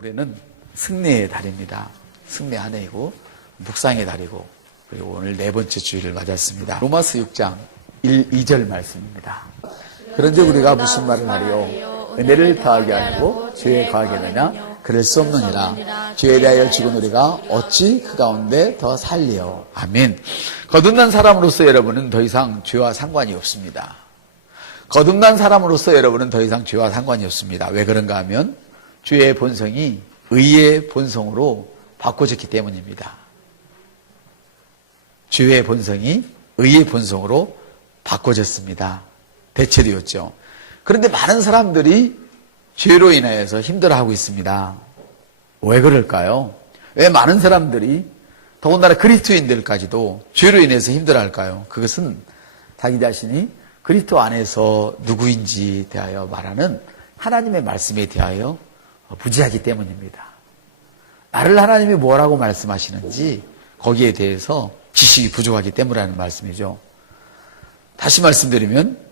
올해는 승리의 달입니다. 승리 한 해이고 묵상의 달이고 그리고 오늘 네 번째 주일을 맞았습니다. 로마서 6장 1, 2절 말씀입니다. 그런즉 우리가 무슨 말을 하리요? 은혜를 더하게 하고 죄에 거하게 하느냐? 그럴 수 없느니라. 죄에 대하여 죽은 우리가 어찌 그 가운데 더 살리요? 아멘. 거듭난 사람으로서 여러분은 더 이상 죄와 상관이 없습니다. 거듭난 사람으로서 여러분은 더 이상 죄와 상관이 없습니다. 왜 그런가 하면 죄의 본성이 의의 본성으로 바꿔졌기 때문입니다. 죄의 본성이 의의 본성으로 바꿔졌습니다. 대체되었죠. 그런데 많은 사람들이 죄로 인하여서 힘들어하고 있습니다. 왜 그럴까요? 왜 많은 사람들이 더군다나 그리스도인들까지도 죄로 인해서 힘들어할까요? 그것은 자기 자신이 그리스도 안에서 누구인지 대하여 말하는 하나님의 말씀에 대하여 부지하기 때문입니다. 나를 하나님이 뭐라고 말씀하시는지 거기에 대해서 지식이 부족하기 때문이라는 말씀이죠. 다시 말씀드리면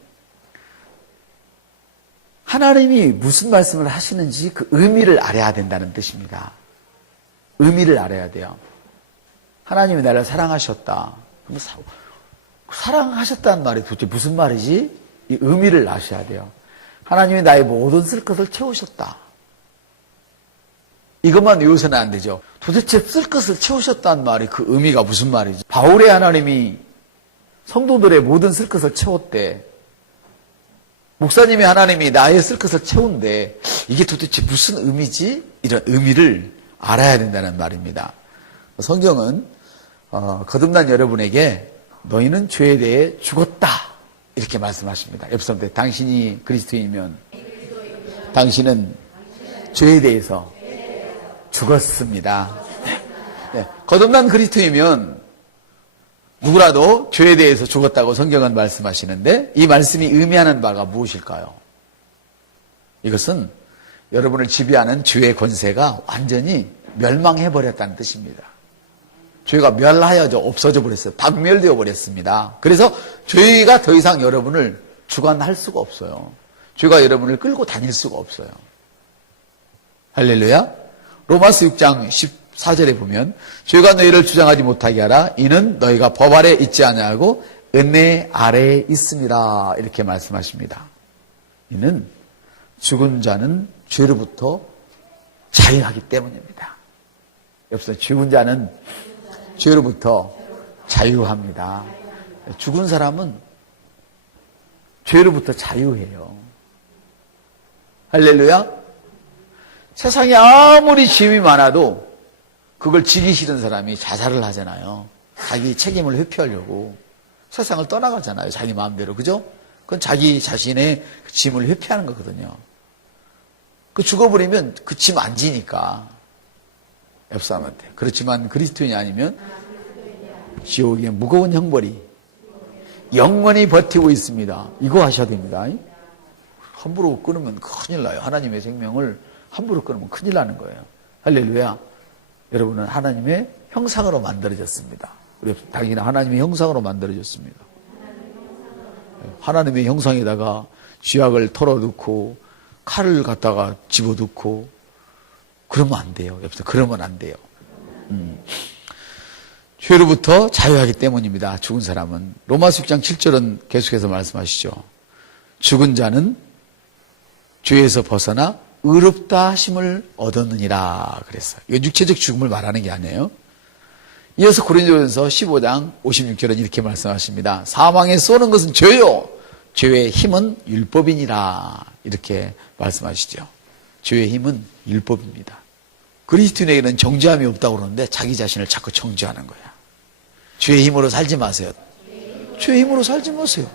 하나님이 무슨 말씀을 하시는지 그 의미를 알아야 된다는 뜻입니다. 의미를 알아야 돼요. 하나님이 나를 사랑하셨다. 그럼 사랑하셨다는 말이 도대체 무슨 말이지? 이 의미를 아셔야 돼요. 하나님이 나의 모든 쓸 것을 채우셨다. 이것만 외우서는 안 되죠. 도대체 쓸 것을 채우셨다는 말이 그 의미가 무슨 말이지? 바울의 하나님이 성도들의 모든 쓸 것을 채웠대. 목사님의 하나님이 나의 쓸 것을 채운대. 이게 도대체 무슨 의미지? 이런 의미를 알아야 된다는 말입니다. 성경은 거듭난 여러분에게 너희는 죄에 대해 죽었다 이렇게 말씀하십니다. 옆 사람들 당신이 그리스도이면 당신은 죄에 대해서 죽었습니다. 네. 거듭난 그리스도이면 누구라도 죄에 대해서 죽었다고 성경은 말씀하시는데 이 말씀이 의미하는 바가 무엇일까요? 이것은 여러분을 지배하는 죄의 권세가 완전히 멸망해버렸다는 뜻입니다. 죄가 멸하여져 없어져 버렸어요. 박멸되어 버렸습니다. 그래서 죄가 더 이상 여러분을 주관할 수가 없어요. 죄가 여러분을 끌고 다닐 수가 없어요. 할렐루야. 로마서 6장 14절에 보면 죄가 너희를 주장하지 못하게 하라. 이는 너희가 법 아래 있지 아니하고 은혜 아래에 있습니다. 이렇게 말씀하십니다. 이는 죽은 자는 죄로부터 자유하기 때문입니다. 옆서 죽은 자는 죄로부터 자유합니다. 죽은 사람은 죄로부터 자유해요. 할렐루야. 세상에 아무리 짐이 많아도 그걸 지기 싫은 사람이 자살을 하잖아요. 자기 책임을 회피하려고 세상을 떠나가잖아요. 자기 마음대로. 그죠? 그건 자기 자신의 짐을 회피하는 거거든요. 그 죽어버리면 그 짐 안 지니까. 옆 사람한테. 그렇지만 그리스도인이 아니면 지옥의 무거운 형벌이 영원히 버티고 있습니다. 이거 하셔야 됩니다. 함부로 끊으면 큰일 나요. 하나님의 생명을 함부로 끊으면 큰일 나는 거예요. 할렐루야. 여러분은 하나님의 형상으로 만들어졌습니다. 우리 당연히 하나님의 형상으로 만들어졌습니다. 하나님의 형상에다가 쥐약을 털어넣고 칼을 갖다가 집어넣고 그러면 안 돼요. 옆에서 그러면 안 돼요. 죄로부터 자유하기 때문입니다. 죽은 사람은. 로마서 6장 7절은 계속해서 말씀하시죠. 죽은 자는 죄에서 벗어나 의롭다 하심을 얻었느니라 그랬어요. 이건 육체적 죽음을 말하는 게 아니에요. 이어서 고린도전서 15장 56절은 이렇게 말씀하십니다. 사망에 쏘는 것은 죄요. 죄의 힘은 율법이니라. 이렇게 말씀하시죠. 죄의 힘은 율법입니다. 그리스도인에게는 정죄함이 없다고 그러는데 자기 자신을 자꾸 정죄하는 거야. 죄의 힘으로 살지 마세요. 죄의 힘으로 살지 마세요.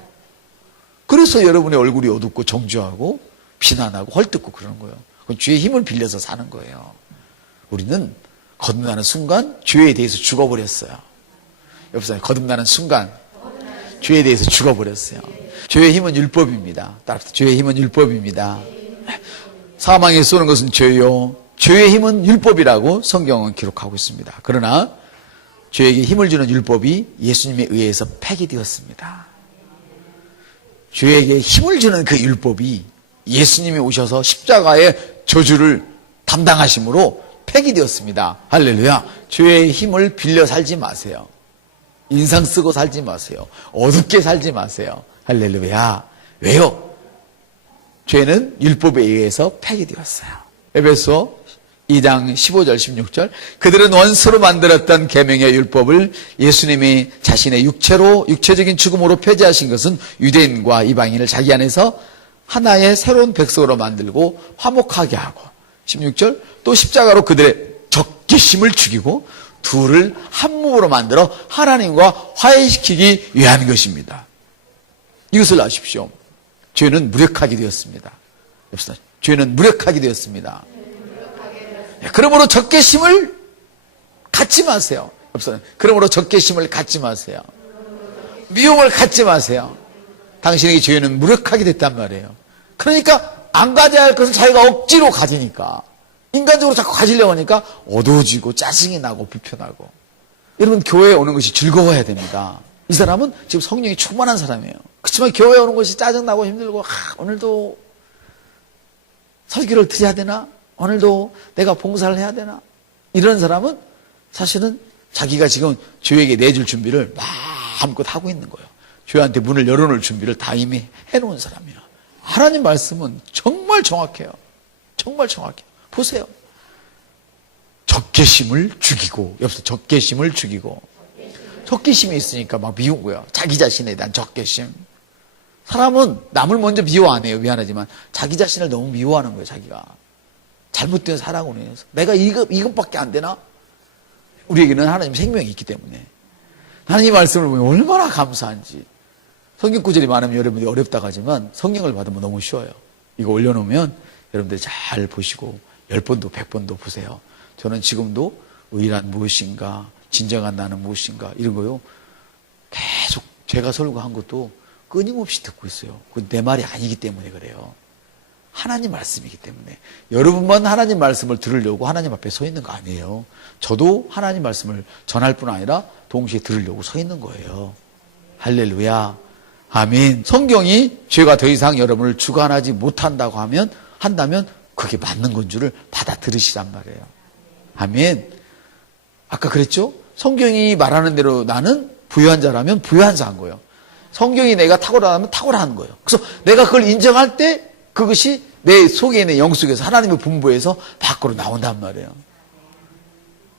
그래서 여러분의 얼굴이 어둡고 정죄하고 비난하고 헐뜯고 그러는 거예요. 그건 죄의 힘을 빌려서 사는 거예요. 우리는 거듭나는 순간 죄에 대해서 죽어버렸어요. 여보세요. 거듭나는 순간 죄에 대해서 죽어버렸어요. 죄의 힘은 율법입니다. 따라서 죄의 힘은 율법입니다. 사망에 쏘는 것은 죄요. 죄의 힘은 율법이라고 성경은 기록하고 있습니다. 그러나 죄에게 힘을 주는 율법이 예수님에 의해서 폐기되었습니다. 죄에게 힘을 주는 그 율법이 예수님이 오셔서 십자가의 저주를 담당하심으로 폐기되었습니다. 할렐루야. 죄의 힘을 빌려 살지 마세요. 인상 쓰고 살지 마세요. 어둡게 살지 마세요. 할렐루야. 왜요? 죄는 율법에 의해서 폐기되었어요. 에베소 2장 15절 16절 그들은 원수로 만들었던 계명의 율법을 예수님이 자신의 육체적인 죽음으로 폐지하신 것은 유대인과 이방인을 자기 안에서 하나의 새로운 백성으로 만들고 화목하게 하고 16절 또 십자가로 그들의 적개심을 죽이고 둘을 한 몸으로 만들어 하나님과 화해시키기 위한 것입니다. 이것을 아십시오. 죄는 무력하게 되었습니다. 죄는 무력하게 되었습니다. 그러므로 적개심을 갖지 마세요. 그러므로 적개심을 갖지 마세요. 미움을 갖지 마세요. 당신에게 죄는 무력하게 됐단 말이에요. 그러니까 안 가져야 할 것을 자기가 억지로 가지니까 인간적으로 자꾸 가지려고 하니까 어두워지고 짜증이 나고 불편하고. 여러분 교회에 오는 것이 즐거워야 됩니다. 이 사람은 지금 성령이 충만한 사람이에요. 그렇지만 교회에 오는 것이 짜증나고 힘들고 오늘도 설교를 드려야 되나? 오늘도 내가 봉사를 해야 되나? 이런 사람은 사실은 자기가 지금 죄에게 내줄 준비를 마음껏 하고 있는 거예요. 죄한테 문을 열어놓을 준비를 다 이미 해놓은 사람이에요. 하나님 말씀은 정말 정확해요. 정말 정확해요. 보세요. 적개심을 죽이고, 옆에서 적개심을 죽이고, 적개심이 있으니까 막 미운 거예요. 자기 자신에 대한 적개심. 사람은 남을 먼저 미워 안 해요. 미안하지만 자기 자신을 너무 미워하는 거예요. 자기가 잘못된 사랑으로 인해서 내가 이것밖에 안 되나? 우리에게는 하나님 생명이 있기 때문에 하나님 말씀을 보면 얼마나 감사한지. 성경 구절이 많으면 여러분들이 어렵다고 하지만 성경을 받으면 너무 쉬워요. 이거 올려놓으면 여러분들이 잘 보시고 10번도 100번도 보세요. 저는 지금도 의란 무엇인가, 진정한 나는 무엇인가 이런 거요. 계속 제가 설교한 것도 끊임없이 듣고 있어요. 그건 내 말이 아니기 때문에 그래요. 하나님 말씀이기 때문에. 여러분만 하나님 말씀을 들으려고 하나님 앞에 서 있는 거 아니에요. 저도 하나님 말씀을 전할 뿐 아니라 동시에 들으려고 서 있는 거예요. 할렐루야. 아멘. 성경이 죄가 더 이상 여러분을 주관하지 못한다고 한다면 그게 맞는 건 줄을 받아들으시란 말이에요. 아멘. 아까 그랬죠? 성경이 말하는 대로 나는 부유한 자라면 부유한 자인 거예요. 성경이 내가 탁월하다면 탁월한 거예요. 그래서 내가 그걸 인정할 때 그것이 내 속에 있는 영 속에서 하나님의 분부에서 밖으로 나온단 말이에요.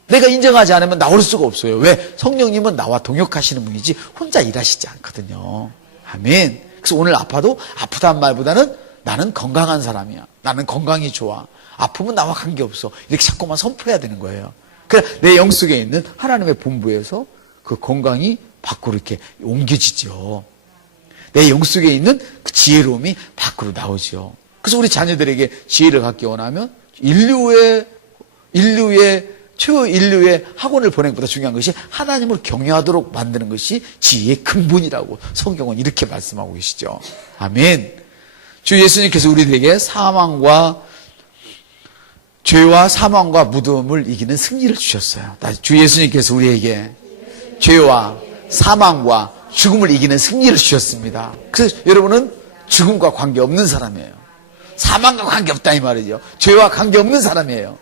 내가 인정하지 않으면 나올 수가 없어요. 왜? 성령님은 나와 동역하시는 분이지 혼자 일하시지 않거든요. 아멘. 그래서 오늘 아파도 아프다는 말보다는 나는 건강한 사람이야. 나는 건강이 좋아. 아프면 나와 관계없어. 이렇게 자꾸만 선포해야 되는 거예요. 그래 내 영 속에 있는 하나님의 분부에서 그 건강이 밖으로 이렇게 옮겨지죠. 내 영 속에 있는 그 지혜로움이 밖으로 나오죠. 그래서 우리 자녀들에게 지혜를 갖기 원하면 최후 인류의 학원을 보내는 것보다 중요한 것이 하나님을 경외하도록 만드는 것이 지혜의 근본이라고 성경은 이렇게 말씀하고 계시죠. 아멘. 주 예수님께서 우리들에게 죄와 사망과 무덤을 이기는 승리를 주셨어요. 주 예수님께서 우리에게 죄와 사망과 죽음을 이기는 승리를 주셨습니다. 그래서 여러분은 죽음과 관계없는 사람이에요. 사망과 관계없다 이 말이죠. 죄와 관계없는 사람이에요.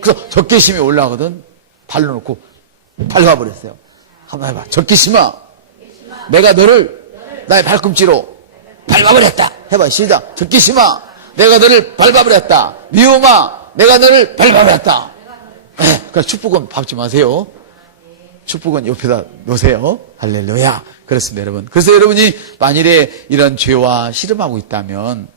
그래서 적개심이 올라오거든 발로 놓고 밟아버렸어요. 한번 해봐. 적개심아, 내가 너를 나의 발꿈치로 밟아버렸다. 해봐. 시작. 적개심아, 내가 너를 밟아버렸다. 미움아, 내가 너를 밟아버렸다. 그러니까 축복은 밟지 마세요. 축복은 옆에다 놓으세요. 할렐루야. 그렇습니다, 여러분. 그래서 여러분이 만일에 이런 죄와 씨름하고 있다면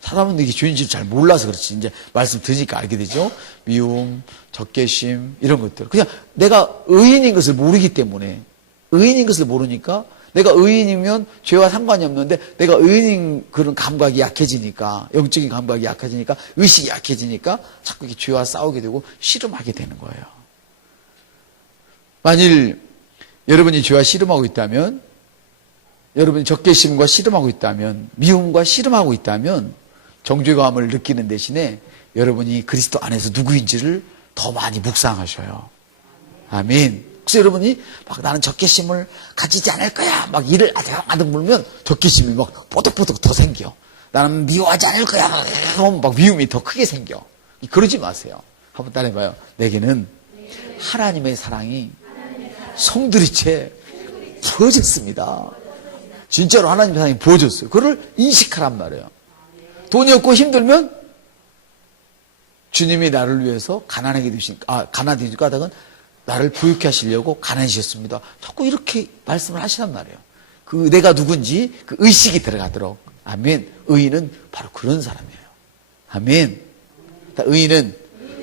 사람은 이게 죄인지를 잘 몰라서 그렇지. 이제 말씀 들으니까 알게 되죠. 미움, 적개심 이런 것들. 그냥 내가 의인인 것을 모르기 때문에 의인인 것을 모르니까 내가 의인이면 죄와 상관이 없는데 내가 의인인 그런 감각이 약해지니까 영적인 감각이 약해지니까 의식이 약해지니까 자꾸 이렇게 죄와 싸우게 되고 씨름하게 되는 거예요. 만일 여러분이 죄와 씨름하고 있다면 여러분이 적개심과 씨름하고 있다면 미움과 씨름하고 있다면 정죄감을 느끼는 대신에 여러분이 그리스도 안에서 누구인지를 더 많이 묵상하셔요. 아멘. 그래서 여러분이 막 나는 적개심을 가지지 않을 거야 막 이를 아득아득 물면 적개심이 막 뽀득뽀득 더 생겨. 나는 미워하지 않을 거야 막 미움이 더 크게 생겨. 그러지 마세요. 한번 따라해봐요. 내게는 하나님의 사랑이 송두리째 부어졌습니다. 진짜로 하나님의 사랑이 부어졌어요. 그걸 인식하란 말이에요. 돈이 없고 힘들면 주님이 나를 위해서 가난하게 되시니까, 가난해진 까닭은 나를 부유케 하시려고 가난해지셨습니다. 자꾸 이렇게 말씀을 하시란 말이에요. 그 내가 누군지 그 의식이 들어가도록. 아멘. 의인은 바로 그런 사람이에요. 아멘. 의인은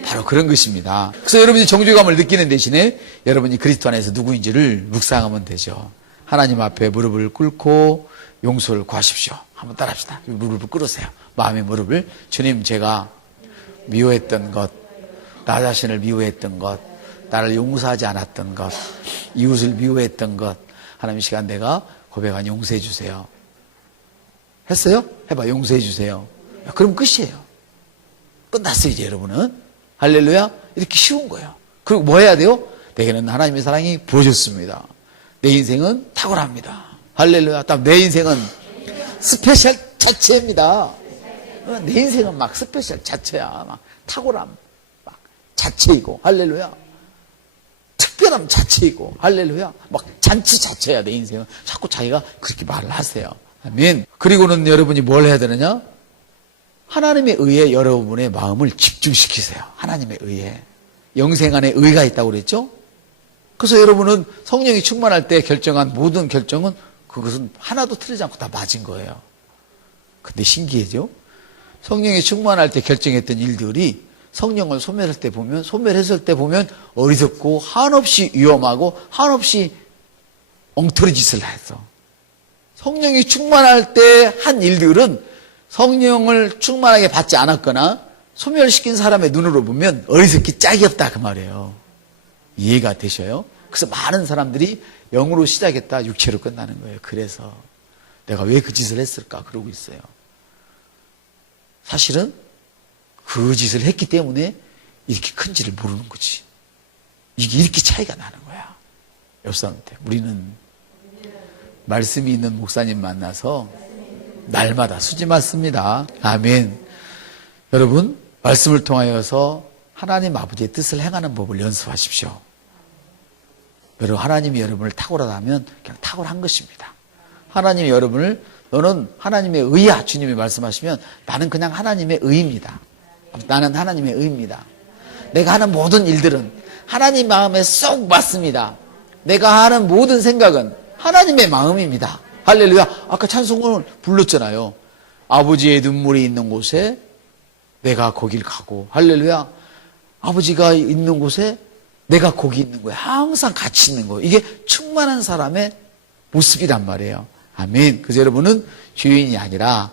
바로 그런 것입니다. 그래서 여러분이 정죄감을 느끼는 대신에 여러분이 그리스도 안에서 누구인지를 묵상하면 되죠. 하나님 앞에 무릎을 꿇고 용서를 구하십시오. 한번 따라합시다. 무릎을 꿇으세요. 마음의 무릎을. 주님, 제가 미워했던 것, 나 자신을 미워했던 것, 나를 용서하지 않았던 것, 이웃을 미워했던 것, 하나님 이 시간 내가 고백한 용서해 주세요. 했어요? 해봐. 용서해 주세요. 그럼 끝이에요. 끝났어요, 이제 여러분은. 할렐루야. 이렇게 쉬운 거예요. 그리고 뭐 해야 돼요? 내게는 하나님의 사랑이 부어졌습니다. 내 인생은 탁월합니다. 할렐루야. 내 인생은 스페셜 자체입니다. 내 인생은 막 스페셜 자체야. 막 탁월함, 막 자체이고. 할렐루야. 특별함 자체이고. 할렐루야. 막 잔치 자체야, 내 인생은. 자꾸 자기가 그렇게 말을 하세요. 아멘. 그리고는 여러분이 뭘 해야 되느냐? 하나님의 의에 여러분의 마음을 집중시키세요. 하나님의 의에. 영생 안에 의가 있다고 그랬죠? 그래서 여러분은 성령이 충만할 때 결정한 모든 결정은 그것은 하나도 틀리지 않고 다 맞은 거예요. 근데 신기해죠? 성령이 충만할 때 결정했던 일들이 성령을 소멸했을 때 보면 어리석고 한없이 위험하고 한없이 엉터리 짓을 했어. 성령이 충만할 때 한 일들은 성령을 충만하게 받지 않았거나 소멸시킨 사람의 눈으로 보면 어리석기 짝이 없다 그 말이에요. 이해가 되셔요? 그래서 많은 사람들이 영으로 시작했다 육체로 끝나는 거예요. 그래서 내가 왜 그 짓을 했을까 그러고 있어요. 사실은 그 짓을 했기 때문에 이렇게 큰지를 모르는 거지. 이게 이렇게 차이가 나는 거야. 옆 사람한테. 우리는 말씀이 있는 목사님 만나서 날마다 수지 맞습니다. 아멘. 여러분, 말씀을 통하여서 하나님 아버지의 뜻을 행하는 법을 연습하십시오. 여러분, 하나님이 여러분을 탁월하다 하면 그냥 탁월한 것입니다. 하나님이 여러분을 너는 하나님의 의야 주님이 말씀하시면 나는 그냥 하나님의 의입니다. 나는 하나님의 의입니다. 내가 하는 모든 일들은 하나님 마음에 쏙 맞습니다. 내가 하는 모든 생각은 하나님의 마음입니다. 할렐루야. 아까 찬송을 불렀잖아요. 아버지의 눈물이 있는 곳에 내가 거길 가고. 할렐루야. 아버지가 있는 곳에 내가 거기 있는 거예요. 항상 같이 있는 거예요. 이게 충만한 사람의 모습이란 말이에요. 아멘. 그래서 여러분은 죄인이 아니라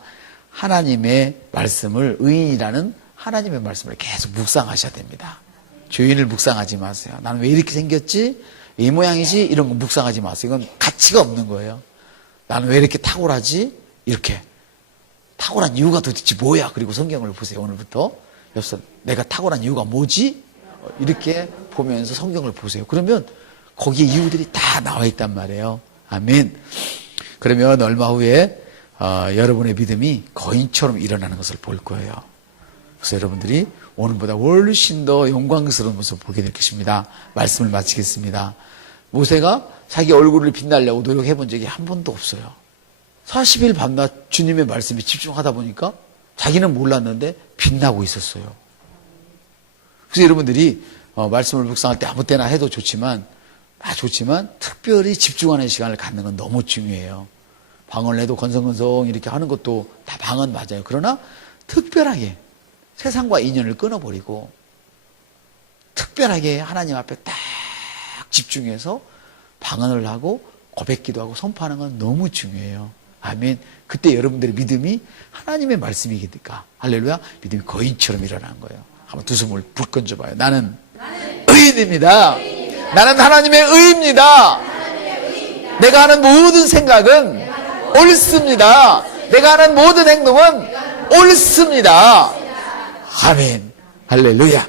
하나님의 말씀을, 의인이라는 하나님의 말씀을 계속 묵상하셔야 됩니다. 죄인을 묵상하지 마세요. 나는 왜 이렇게 생겼지? 이 모양이지? 이런 거 묵상하지 마세요. 이건 가치가 없는 거예요. 나는 왜 이렇게 탁월하지? 이렇게. 탁월한 이유가 도대체 뭐야? 그리고 성경을 보세요. 오늘부터. 여기서 내가 탁월한 이유가 뭐지? 이렇게 보면서 성경을 보세요. 그러면 거기에 이유들이 다 나와 있단 말이에요. 아멘. 그러면 얼마 후에 여러분의 믿음이 거인처럼 일어나는 것을 볼 거예요. 그래서 여러분들이 오늘보다 훨씬 더 영광스러운 모습을 보게 될 것입니다. 말씀을 마치겠습니다. 모세가 자기 얼굴을 빛나려고 노력해 본 적이 한 번도 없어요. 40일 밤낮 주님의 말씀에 집중하다 보니까 자기는 몰랐는데 빛나고 있었어요. 그래서 여러분들이 말씀을 묵상할 때 아무 때나 해도 좋지만 특별히 집중하는 시간을 갖는 건 너무 중요해요. 방언을 해도 건성건성 이렇게 하는 것도 다 방언 맞아요. 그러나 특별하게 세상과 인연을 끊어버리고 특별하게 하나님 앞에 딱 집중해서 방언을 하고 고백기도 하고 선포하는 건 너무 중요해요. 아멘. 그때 여러분들의 믿음이 하나님의 말씀이니까 할렐루야. 믿음이 거인처럼 일어난 거예요. 한번 두 손을 불끈 줘봐요. 나는 의인입니다. 나는 하나님의 의입니다. 내가 하는 모든 생각은 옳습니다. 내가 하는 모든 행동은 옳습니다. 아멘. 할렐루야.